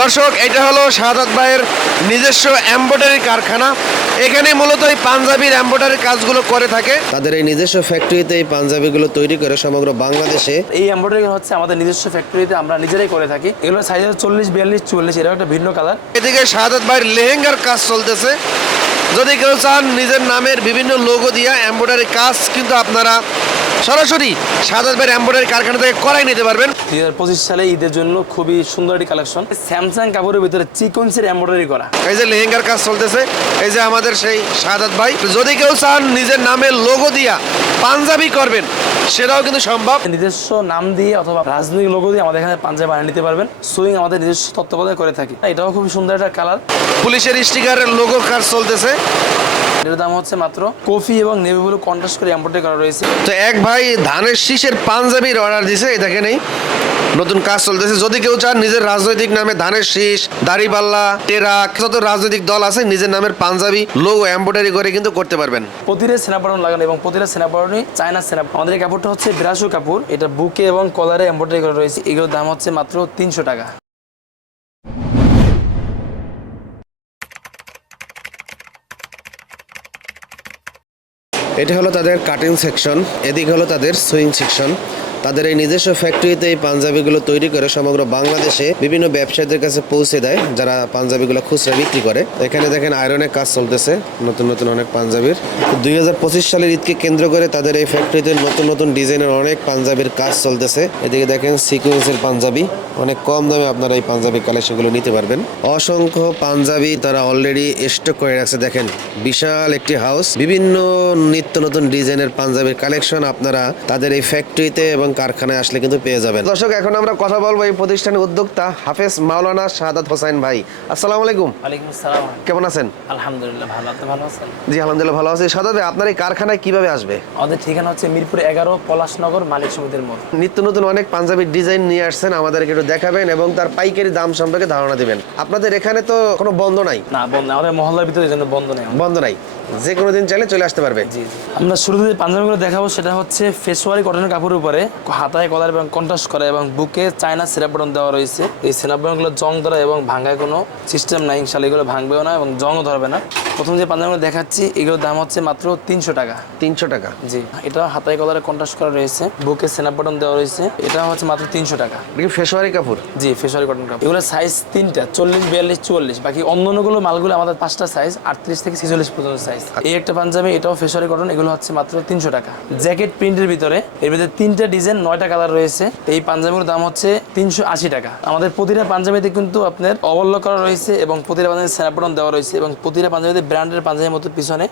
দর্শক এটা হলো শাহাদাত ভাইয়ের নিজস্ব এম্ব্রয়ডারি কারখানা। এখানে মূলত এই পাঞ্জাবির এম্ব্রয়ডারি কাজগুলো করে থাকে। তাদের এই নিজস্ব ফ্যাক্টরিতে এই পাঞ্জাবিগুলো তৈরি করে সমগ্র বাংলাদেশে। এই এমব্রয়ডারি হচ্ছে আমাদের নিজস্ব ফ্যাক্টরিতে আমরা নিজেরাই করে থাকি। এগুলো সাইজ হচ্ছে চল্লিশ বিয়াল্লিশ চল্লিশ এরকম একটা ভিন্ন কালার এদিকে শাহাদাত ভাইয়ের লেহেঙ্গার কাজ চলতেছে। যদি কেউ চান নিজের নামের বিভিন্ন লোগো দিয়া এম্ব্রয়ডারি কাজ কিন্তু আপনারা সরাসরি শাহাদাত ভাইয়ের এম্ব্রয়ডারি কারখানা থেকে করাই নিতে পারবেন। দুই হাজার পঁচিশ সালে ঈদের জন্য খুবই সুন্দর একটি কালেকশন। স্যামসাং কাপড়ের ভিতরে চিকনসের এমব্রয়ডারি করা। এই যে লেহেঙ্গার কাজ চলতেছে এই যে আমাদের সেই শাহাদাত ভাই যদি কেউ চান নিজের নামের লোগো দিয়া পাঞ্জাবি করবেন সেটাও কিন্তু সম্ভব। নিজস্ব নাম দিয়ে অথবা রাজনৈতিক লোগো দিয়ে আমাদের এখানে পাঞ্জাবি বানিয়ে নিতে পারবেন। সুইং আমাদের নিজস্ব তত্ত্বাবধানে করে থাকি। এটাও খুবই সুন্দর একটা কালার পুলিশের স্টিকারের লোগো কাজ চলতেছে। এটার দাম হচ্ছে মাত্র কফি এবং নেভি ব্লু কন্ট্রাস্ট করে এমব্রয়ডারি করা রয়েছে। তো এক ভাই ধানের শীষের পাঞ্জাবির অর্ডার দিছে এই দেখে নেই নতুন কাজ চলতেছে। যদি কেউ চান নিজের রাজনৈতিক নামে ধানের শীষ দাড়িপাল্লা টেরাক যত রাজনৈতিক দল আছে নিজের নামের পাঞ্জাবি লোগো এম্ব্রয়ডারি করে কিন্তু করতে পারবেন। প্রতিটা সেনাপাড়ন লাগানো এবং প্রতিটা সেনাপাড়নই চায়না সেনা আমাদের কাপড়টা হচ্ছে বিরাশু কাপড়। এটা বুকে এবং কলারে এমব্রয়ডারি করা রয়েছে। এগুলোর দাম হচ্ছে মাত্র তিনশো টাকা। এটা হলো তাদের কাটিং সেকশন এদিক হলো তাদের সুইং সেকশন তাদের এই নিজস্ব ফ্যাক্টরিতে এই পাঞ্জাবিগুলো তৈরি করে সমগ্র বাংলাদেশে বিভিন্ন ব্যবসায়ীদের কাছে পৌঁছে দেয়, যারা পাঞ্জাবিগুলো খুচরা বিক্রি করে। এখানে দেখেন আয়রনের কাজ চলতেছে, নতুন নতুন অনেক পাঞ্জাবির। দুই হাজার পঁচিশ সালের ঈদকে কেন্দ্র করে তাদের এই ফ্যাক্টরিতে নতুন নতুন ডিজাইনের অনেক পাঞ্জাবির কাজ চলতেছে। এদিকে দেখেন সিকুয়েন্সের পাঞ্জাবি, অনেক কম দামে আপনারা এই পাঞ্জাবি কালেকশনগুলো নিতে পারবেন। অসংখ্য পাঞ্জাবি তারা অলরেডি স্টক করে রাখছে, দেখেন। বিশাল একটি হাউস বিভিন্ন নিত্য নতুন ডিজাইনের পাঞ্জাবির কালেকশন আপনারা তাদের এই ফ্যাক্টরিতে এবং কারখানায় আসলে কিন্তু পেয়ে যাবেন। দর্শক এখন আমরা কথা বলব এই প্রতিষ্ঠানের উদ্যোক্তা হাফেজ মাওলানা শাহাদাত হোসাইন ভাই। আসসালামু আলাইকুম। আসসালাম। কেমন আছেন? আলহামদুলিল্লাহ ভালো। আপনি ভালো আছেন? জি আলহামদুলিল্লাহ ভালো আছি। শাহাদাত ভাই আপনার এই কারখানায় কীভাবে আসবে? আমাদের ঠিকানা হচ্ছে মিরপুর এগারো পলাশনগর মালিক সমিতির মোড়। নিত্য নতুন অনেক পাঞ্জাবির ডিজাইন নিয়ে আসছেন আমাদেরকে একটু দেখাবেন এবং তার পাইকারি দাম সম্পর্কে ধারণা দিবেন। আপনাদের এখানে তো কোনো বন্ধ নাই? না বন্ধ আমাদের মহল্লার ভিতরে জন্য বন্ধ নেই। বন্ধ নাই। যে কোনো দিন চাইলে চলে আসতে পারবে। আমরা শুরুতে যে পাঞ্জাবিগুলো দেখাবো সেটা হচ্ছে ফেসওয়ারি কটনের কাপড়ের উপরে হাতায় কলার এবং কন্ট্রাস্ট করা এবং বুকে চায়না সিরাপ বাটন দেওয়া রয়েছে। এই সিরাপ বাটনগুলো জং ধরা এবং ভাঙায় কোনো সিস্টেম নাই ইনশাল্লাহ এগুলো ভাঙবেও না এবং জংও ধরবে না। প্রথম যে পাঞ্জাবিগুলো দেখাচ্ছি এগুলোর দাম হচ্ছে মাত্র তিনশো টাকা। তিনশো টাকা। জি এটা হাতায় কলারে কন্ট্রাস্ট করা রয়েছে বুকে সিনাপ বাটন দেওয়া রয়েছে এটা হচ্ছে মাত্র তিনশো টাকা। ফেসওয়ারি কাপড়? জি ফেসওয়ারি কটন কাপড়। এগুলো সাইজ তিনটা চল্লিশ বিয়াল্লিশ চুয়াল্লিশ বাকি অন্য অন্যগুলো মালগুলো আমাদের পাঁচটা সাইজ আটত্রিশ থেকে ছেচল্লিশ পর্যন্ত সাইজ এই একটা পাঞ্জাবি, এটাও ফেসারি কটন এগুলো হচ্ছে মাত্র তিনশো টাকা। জ্যাকেট প্রিন্টের ভিতরে, এর ভিতরে তিনটা ডিজাইন নয়টা কালার রয়েছে। এই পাঞ্জাবির দাম হচ্ছে তিনশো আশি টাকা। আমাদের প্রতিটা পাঞ্জাবিতে কিন্তু আপনার অবল্য করা রয়েছে এবং প্রতিটা পাঞ্জাবি স্ন্যাপ দেওয়া রয়েছে এবং প্রতিটা পাঞ্জাবিতে ব্র্যান্ডের পাঞ্জাবির মতো পিছনে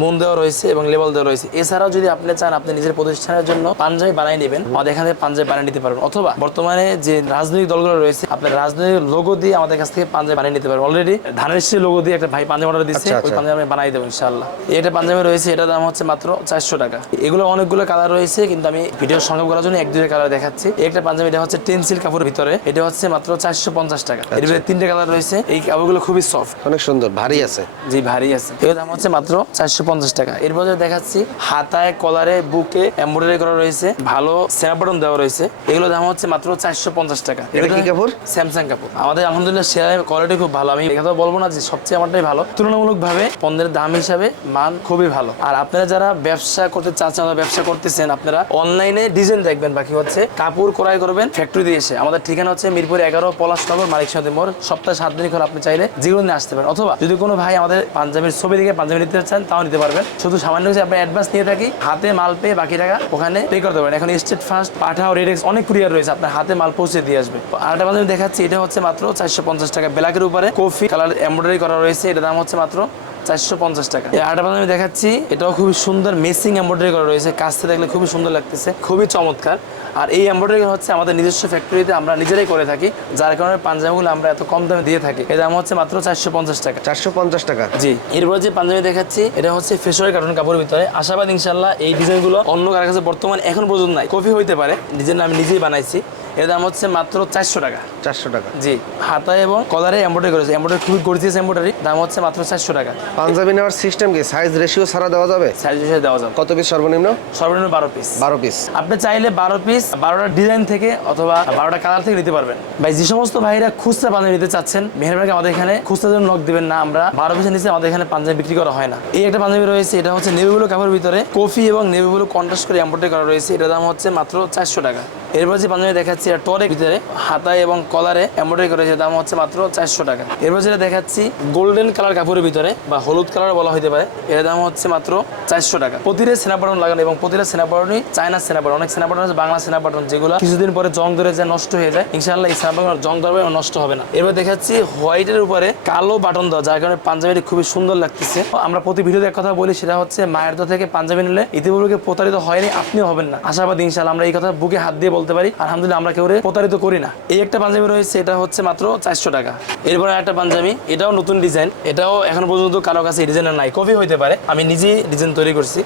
মন দেওয়া রয়েছে এবং লেবেল দেওয়া রয়েছে। এছাড়াও যদি আপনি চান আপনি নিজের প্রতিষ্ঠানের জন্য পাঞ্জাবি বানিয়ে নেবেন আমাদের এখান থেকে পাঞ্জাবি বানিয়ে নিতে পারবেন। অথবা বর্তমানে যে রাজনৈতিক দলগুলো রয়েছে আপনার রাজনৈতিক লোগো দিয়ে আমাদের কাছ থেকে পাঞ্জাবি বানিয়ে নিতে পারবেন। অলরেডি ধানের শীষের লোগো দিয়ে একটা ভাই পাঞ্জাবি অর্ডার দিচ্ছে আচ্ছা, ওই আচ্ছা। পাঞ্জাবি আমি বানিয়ে দেবো ইনশাল্লাহ একটা পাঞ্জাবি রয়েছে এটার দাম হচ্ছে মাত্র চারশো টাকা। এগুলো অনেকগুলো কালার রয়েছে কিন্তু আমি ভিডিও সংগ্রহ করার জন্য এক দুটো কালার দেখাচ্ছি। একটা পাঞ্জাবি এটা হচ্ছে টেন্সিল কাপড়ের ভিতরে এটা হচ্ছে মাত্র চারশো পঞ্চাশ টাকা। এর ভিতরে তিনটে কালার রয়েছে এই কাপড়গুলো খুবই সফট অনেক সুন্দর ভারী আছে। জি ভারী আছে। এর দাম হচ্ছে মাত্র চারশো পঞ্চাশ টাকা। এর মধ্যে দেখাচ্ছি হাতায় কলারে বুকে এমব্রয়ডারি করা রয়েছে ভালো স্যাপ বাটন দেওয়া রয়েছে। এগুলো দাম হচ্ছে মাত্র চারশো পঞ্চাশ টাকা। কাপড়? স্যামসাং কাপড়। আমাদের আলহামদুলিল্লাহ শেয়ারের কোয়ালিটি খুব ভালো। আমি কথা বলব না যে সবচেয়ে আমারটাই ভালো। তুলনামূলক ভাবে পণ্যের দাম হিসাবে মান খুবই ভালো। আর আপনারা যারা ব্যবসা করতে চাচ্ছেন ব্যবসা করতেছেন আপনারা অনলাইনে ডিজাইন দেখবেন। বাকি হচ্ছে কাপড় ক্রয় করবেন ফ্যাক্টরি দিয়ে এসে। আমাদের ঠিকানা হচ্ছে মিরপুর এগারো পলাশ পলাশনগর মালিক সাথে মোড়। সপ্তাহে সাত দিন করে আপনি চাইলে যেগুলো নিয়ে আসতে পারেন। অথবা যদি কোনো ভাই আমাদের পাঞ্জাবির ছবি দিকে পাঞ্জাবি নিতে চান তাও নিতে পারবেন। শুধু সামান্য কিছু আপনি অ্যাডভান্স নিয়ে থাকি, হাতে মাল পেয়ে বাকি টাকা ওখানে পে করতে পারেন এখন স্টেট ফার্স্ট পাঠাও রেডেক্স অনেক কুরিয়ার রয়েছে, আপনার হাতে মাল পৌঁছে দিয়ে আসবে। আর একটা পাঞ্জাবি দেখাচ্ছি, এটা হচ্ছে মাত্র চারশো পঞ্চাশ টাকা। ব্ল্যাকের উপরে কফি কালার এমব্রয়ডারি করা রয়েছে এটা দাম হচ্ছে মাত্র চারশো পঞ্চাশ টাকা। আরেকটা পাঞ্জাবি দেখাচ্ছি, এটাও খুবই সুন্দর মেসিং এমব্রয়ডারি করা রয়েছে। কাছতে দেখলে খুবই সুন্দর লাগতেছে, খুবই চমৎকার। আর এই এমব্রয়ডারি হচ্ছে আমাদের নিজস্ব ফ্যাক্টরিতে আমরা নিজেরাই করে থাকি যার কারণে পাঞ্জাবিগুলো আমরা এত কম দামে দিয়ে থাকি। এর দাম হচ্ছে মাত্র চারশো পঞ্চাশ টাকা। চারশো পঞ্চাশ টাকা। জি এরপরে যে পাঞ্জাবি দেখাচ্ছি এটা হচ্ছে ফেসরের কাটন কাপড়ের ভিতরে। আশাবাদ ইনশাল্লাহ এই ডিজাইনগুলো অন্য কারও কাছে বর্তমানে এখন পর্যন্ত নাই। কপি হইতে পারে ডিজাইন আমি নিজেই বানাইছি। এর দাম হচ্ছে মাত্র চারশো টাকা। চারশো টাকা। জি হাতায় এবং কলারে এম্ব্রয়ডারি করেছে। এম্ব্রয়ডারি খুবই গর্জিয়াস এম্ব্রয়ডারি দাম হচ্ছে মাত্র চারশো টাকা। পাঞ্জাবি নেওয়ার সিস্টেম কি? সাইজ রেশিও ছাড়া দেওয়া যাবে? সাইজ হিসেবে দেওয়া যাবে। কত পিস সর্বনিম্ন? সর্বনিম্ন বারো পিস বারো পিস আপনি চাইলে বারো পিস বারোটা ডিজাইন থেকে অথবা বারোটা কালার থেকে নিতে পারবেন। ভাই যে সমস্ত ভাইরা খুচরা পাঞ্জাবি নিতে চাচ্ছেন মেহরবানি আমাদের এখানে খুচরা জন্য নক দিবেন না। আমরা বারো পিসের নিচে আমাদের এখানে পাঞ্জাবি বিক্রি করা হয় না। এই একটা পাঞ্জাবি রয়েছে এটা হচ্ছে নেভিগুলো কাপড়ের ভিতরে। কফি এবং নেভিগুলো কন্ট্রাস্ট করে এম্ব্রয়ডারি করা রয়েছে। এটার দাম হচ্ছে মাত্র চারশো টাকা। এরপর যে পাঞ্জাবি দেখাচ্ছি, এটা টরের ভিতরে, হাতায় এবং কলারে এম্ব্রয়ডারি করেছে দাম হচ্ছে মাত্র চারশো টাকা। এরপর যেটা দেখাচ্ছি গোল্ডেন কালার কাপড়ের ভিতরে, বা হলুদ কালার বলা হতে পারে, এর দাম হচ্ছে মাত্র চারশো টাকা। প্রতিটা সেনাপাটন লাগানো এবং প্রতিটা সেনাপাটনই চায়না সেনাপাটন অনেক সেনাপাটন আছে, বাংলা সেনাপাটন যেগুলো কিছুদিন পরে জং ধরে যায়, নষ্ট হয়ে যায়। ইনশাআল্লাহ এই সেনাপাটন জং ধরবে এবং নষ্ট হবে না। এবার দেখাচ্ছি হোয়াইটের উপরে কালো বাটন দেওয়া, যার কারণে পাঞ্জাবিটি খুবই সুন্দর লাগতেছে। আমরা প্রতি ভিডিওতে এক কথা বলি, সেটা হচ্ছে মায়ের থেকে পাঞ্জাবি নিলে ইতিপূর্বে প্রতারিত হয়নি, আপনিও হবেন না। আশাবাদী ইনশাআল্লাহ আমরা এই কথা বুকে হাত দিয়ে বলতে পারি। আলহামদুলিল্লাহ, আমরা কেউ প্রতারিত করি না। এই একটা পাঞ্জাবি রয়েছে, এটা হচ্ছে মাত্র চারশো টাকা। এরপরে একটা পাঞ্জাবি, এটাও নতুন ডিজাইন, এটাও এখন পর্যন্ত কারও কাছে ডিজাইনের নাই। কপি হইতে পারে, আমি নিজেই ডিজাইন তৈরি করছি।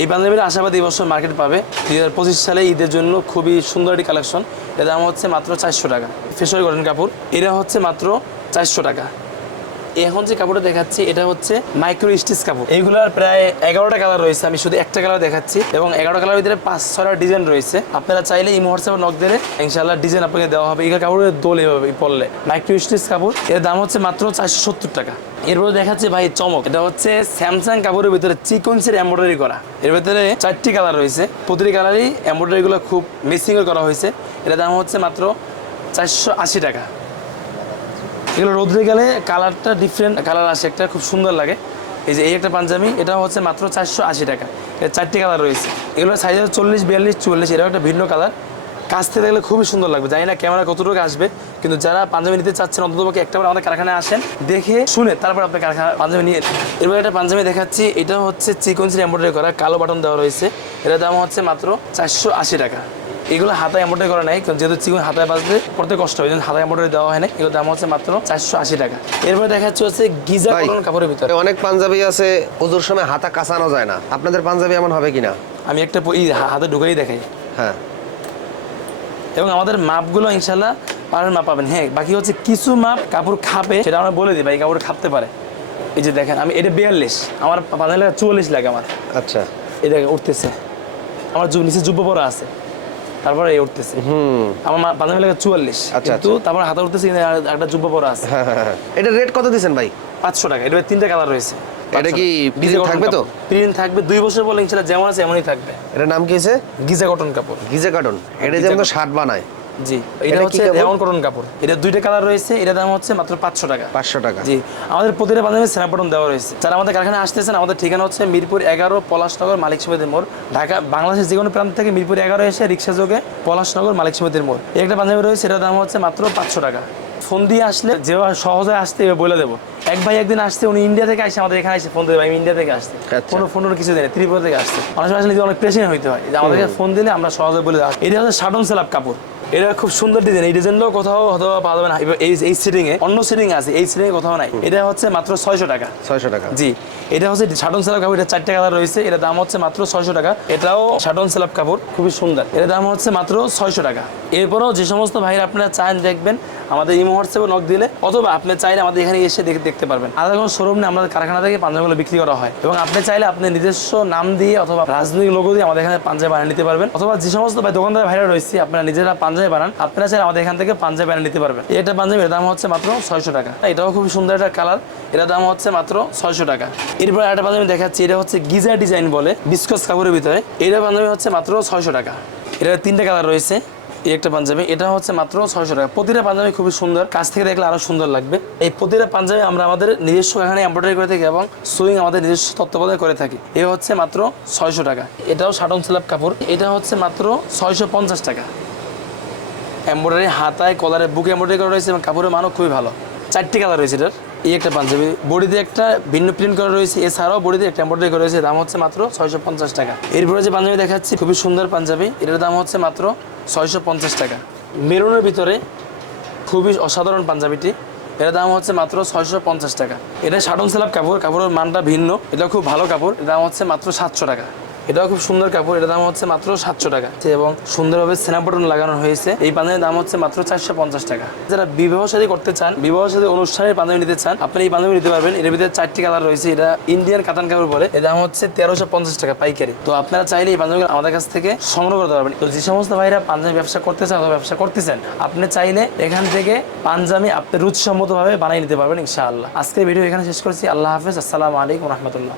এই পাঞ্জাবির আশাবাদী বছর মার্কেট পাবে। দুই হাজার পঁচিশ সালে ঈদের জন্য খুবই সুন্দর একটি কালেকশন এর দাম হচ্ছে মাত্র চারশো টাকা। ফেসরি কটন কাপড়, এটা হচ্ছে মাত্র চারশো টাকা। এখন যে কাপড়টা দেখাচ্ছি, এটা হচ্ছে মাইক্রো স্টিচ কাপড়। এইগুলার প্রায় এগারোটা কালার রয়েছে, আমি শুধু একটা কালার দেখাচ্ছি এবং এগারোটা কালার ভিতরে পাঁচ, ছয়টা ডিজাইন রয়েছে। আপনারা চাইলে এই হোয়াটসঅ্যাপে নক দিলে ইনশাল্লাহ ডিজাইন আপনাকে দেওয়া হবে। এই কাপড়ের দোল এভাবে পড়লে মাইক্রো স্টিচ কাপড়, এর দাম হচ্ছে মাত্র চারশো সত্তর টাকা। এরপরে দেখাচ্ছে ভাই চমক। এটা হচ্ছে স্যামসাং কাপড়ের ভিতরে চিকনসের এমব্রয়ডারি করা। এর ভিতরে চারটি কালার রয়েছে। প্রতিটি কালারই এমব্রয়ডারিগুলো খুব মিসিং করা হয়েছে। এটার দাম হচ্ছে মাত্র চারশো আশি টাকা। এগুলো রোদ্রে গেলে কালারটা ডিফারেন্ট কালার আসে একটা, খুব সুন্দর লাগে। এই যে এই একটা পাঞ্জাবি এটা হচ্ছে মাত্র চারশো আশি টাকা। এর চারটি কালার রয়েছে। এগুলো সাইজ হচ্ছে চল্লিশ, বিয়াল্লিশ, চুয়াল্লিশ, এটাও একটা ভিন্ন কালার। কাছ থেকে দেখলে খুবই সুন্দর লাগবে। জানি না ক্যামেরা কতটুকু আসবে, কিন্তু যারা পাঞ্জাবি নিতে চাচ্ছেন, অন্তত পক্ষে একটা আমাদের কারখানায় আসেন, দেখে শুনে তারপর আপনার কারখানা পাঞ্জাবি নিয়ে এবার একটা পাঞ্জাবি দেখাচ্ছি এটা হচ্ছে চিকন চিকনসির এমব্রয়ডারি করা, কালো বাটন দেওয়া রয়েছে। এটার দাম হচ্ছে মাত্র চারশো আশি টাকা। এগুলো হাতায় এম্ব্রয়ডারি করা নাই কারণ যেহেতু চিকন হাতায় বাজলে পড়তে কষ্ট হয় হাতায় এম্ব্রয়ডারি দেওয়া হয় না এগুলোর দাম হচ্ছে মাত্র চারশো আশি টাকা। এরপরে দেখাচ্ছে হচ্ছে গিজা। কাপড়ের ভিতরে। অনেক পাঞ্জাবি আছে পুজোর সময় হাতা কাঁচানো যায় না। আপনাদের পাঞ্জাবি এমন হবে কিনা? আমি একটা হাতে ঢুকাই দেখাই। হ্যাঁ। এবং আমাদের মাপগুলো ইনশাল্লাহ পারেন মাপ পাবেন। হ্যাঁ বাকি হচ্ছে কিছু মাপ কাপড় খাবে সেটা আমরা বলে দিই ভাই কাপড় খাপতে পারে। এই যে দেখেন আমি এটা বিয়াল্লিশ আমার পাঁচ লাগে চুয়াল্লিশ লাগে আমার। আচ্ছা। এই দেখেন উঠতেছে। আমার নিচে যুব্ব পরা আছে। তারপরে এই উঠতেছে। হুম। আমার বাদামি লাগে চুয়াল্লিশ আচ্ছা, কিন্তু তারপর হাতে উঠতেছে একটা জুব্বা পরা আছে। হ্যাঁ হ্যাঁ হ্যাঁ। এটা রেট কত দিয়েছেন ভাই? পাঁচশো টাকা। এটা তিনটা কালার রয়েছে। এটা কি print থাকবে তো? প্রিন্ট থাকবে দুই বছর বলে ইনশাআল্লাহ যেমন আছে এমনই থাকবে। এটার নাম কি আছে গিজা কটন কাপড়। গিজা কটন এটা যেমন শার্ট বানায় জি এটা হচ্ছে? রেওয়ান কটন কাপড়। এটা দুইটা কালার রয়েছে এটা দাম হচ্ছে মাত্র পাঁচশো টাকা। পাঁচশো টাকা। জি আমাদের প্রতিটা বাজারে স্ন্যাপটন দেওয়া রয়েছে। যারা আমাদের কারখানায় আসতেছেন আমাদের ঠিকানা হচ্ছে মিরপুর এগারো পলাশনগর মালিক সমিতির মোড়। ঢাকা বাংলাদেশের যে কোনো প্রান্ত থেকে মিরপুর এগারো এসে রিক্সা যোগে পলাশনগর মালিক সমিতির মোড়। এই একটা পাঞ্জাবি রয়েছে এটার দাম হচ্ছে মাত্র পাঁচশো টাকা। ফোন দিয়ে আসলে যেভাবে সহজে আসতে বলে দেবো। এক ভাই একদিন আসতে উনি ইন্ডিয়া থেকে আসছে আমাদের এখানে এসে ফোন দেবে আমি ইন্ডিয়া থেকে আসতে আচ্ছা। কোনো ফোনের কিছু দেয় না ত্রিপুরা থেকে আসছে। অনেক সময় আসলে অনেক প্রেশার হইতে হয় যে আমাদেরকে ফোন দিলে আমরা সহজে বলে দেওয়া এটা হচ্ছে সাটন সেলাপ কাপড়। এটা খুব সুন্দর ডিজাইন এই ডিজাইনটাও কোথাও হয়তো পাওয়া যাবে না। এই এই সিটিং এ অন্য সিটিং আছে এই সিটিং এ কোথাও নাই। এটা হচ্ছে মাত্র ছয়শো টাকা। ছয়শো টাকা। জি এটা হচ্ছে শাটন সেলাপ কাপড় এটা চারটে কালার রয়েছে এটা দাম হচ্ছে মাত্র ছয়শো টাকা। এটাও শাটন সেলাপ কাপড় খুবই সুন্দর। এর দাম হচ্ছে মাত্র ছয়শো টাকা। এরপরও যে সমস্ত ভাইরা আপনারা চান দেখবেন আমাদের ইমো হোয়াটসঅ্যাপে নক দিলে অথবা আপনি চাইলে আমাদের এখানে এসে দেখে দেখতে পারবেন। আলাদা কোনো শোরুম নেই আমাদের কারখানা থেকে পাঞ্জাবিগুলো বিক্রি করা হয়। এবং আপনি চাইলে আপনি নিজস্ব নাম দিয়ে অথবা রাজনৈতিক লোগো দিয়ে আমাদের এখানে পাঞ্জাবি বানিয়ে নিতে পারবেন। অথবা যে সমস্ত ভাই দোকানদার ভাইরা রয়েছে আপনারা নিজেরা পাঞ্জাবি বানান আপনারা চাইলে আমাদের এখান থেকে পাঞ্জাবি বানিয়ে নিতে পারবেন। এটা একটা পাঞ্জাবির দাম হচ্ছে মাত্র ছয়শো টাকা। এটাও খুব সুন্দর একটা কালার, এটার দাম হচ্ছে মাত্র ছয়শো টাকা। এরপর একটা পাঞ্জাবি দেখাচ্ছি, এটা হচ্ছে গিজার ডিজাইন বলে, বিস্কস কাপড়ের ভিতরে। এটা পাঞ্জাবি হচ্ছে মাত্র ছয়শো টাকা। এটা তিনটা কালার রয়েছে, এই একটা পাঞ্জাবি, এটা হচ্ছে মাত্র ছয়শো টাকা। প্রতিটা পাঞ্জাবি খুবই সুন্দর, কাছ থেকে দেখলে আরও সুন্দর লাগবে। এই প্রতিটা পাঞ্জাবি আমরা আমাদের নিজস্ব এখানে এমব্রয়ডারি করে থাকি এবং সুইং আমাদের নিজস্ব তত্ত্বাবধানে করে থাকি। এ হচ্ছে মাত্র ছয়শো টাকা। এটাও শাটন স্ল্যাব কাপড়, এটা হচ্ছে মাত্র ছয়শো পঞ্চাশ টাকা। এমব্রয়ডারি হাতায়, কলারে, বুকে এমব্রয়ডারি করা রয়েছে এবং কাপড়ের মানও খুবই ভালো। চারটি কালার রয়েছে এটার। এই একটা পাঞ্জাবি। বডিতে একটা ভিন্ন প্রিন্ট করা রয়েছে। এছাড়াও বডিতে একটা এমব্রয়ডারি করা রয়েছে। দাম হচ্ছে মাত্র ছয়শো পঞ্চাশ টাকা। এরপরে যে পাঞ্জাবি দেখাচ্ছি, খুবই সুন্দর পাঞ্জাবি। এটার দাম হচ্ছে মাত্র ছয়শো পঞ্চাশ টাকা। মেরুনের ভিতরে খুবই অসাধারণ পাঞ্জাবিটি। এটার দাম হচ্ছে মাত্র ছয়শো পঞ্চাশ টাকা। এটা শাটন সেলাপ কাপড়। কাপড়ের মানটা ভিন্ন। এটা খুব ভালো কাপড়। এর দাম হচ্ছে মাত্র সাতশো টাকা। এটাও খুব সুন্দর কাপড়। এটার দাম হচ্ছে মাত্র সাতশো টাকা। এবং সুন্দরভাবে সেনা বটন লাগানো হয়েছে। এই পাঞ্জাবির দাম হচ্ছে মাত্র চারশো পঞ্চাশ টাকা। যারা বিবাহ সাথী করতে চান বিবাহ সাথী অনুষ্ঠানের পাঞ্জাবি নিতে চান আপনি এই পাঞ্জাবি নিতে পারবেন। এর ভিতরে চারটি কালার রয়েছে। এটা ইন্ডিয়ান কাতান কাপড় বলে এর দাম হচ্ছে তেরোশো পঞ্চাশ টাকা পাইকারি। তো আপনারা চাইলে এই পাঞ্জাবি আমাদের কাছ থেকে সংগ্রহ করতে পারবেন। তো যে সমস্ত ভাইরা পাঞ্জাবি ব্যবসা করতে চান অথবা ব্যবসা করতেছেন, আপনি চাইলে এখান থেকে পাঞ্জাবি আপনি রুচিসম্মতভাবে বানিয়ে নিতে পারবেন ইনশাআল্লাহ। আজকের ভিডিও এখানে শেষ করছি। আল্লাহ হাফেজ। আসসালামু আলাইকুম রহমতুল্লাহ।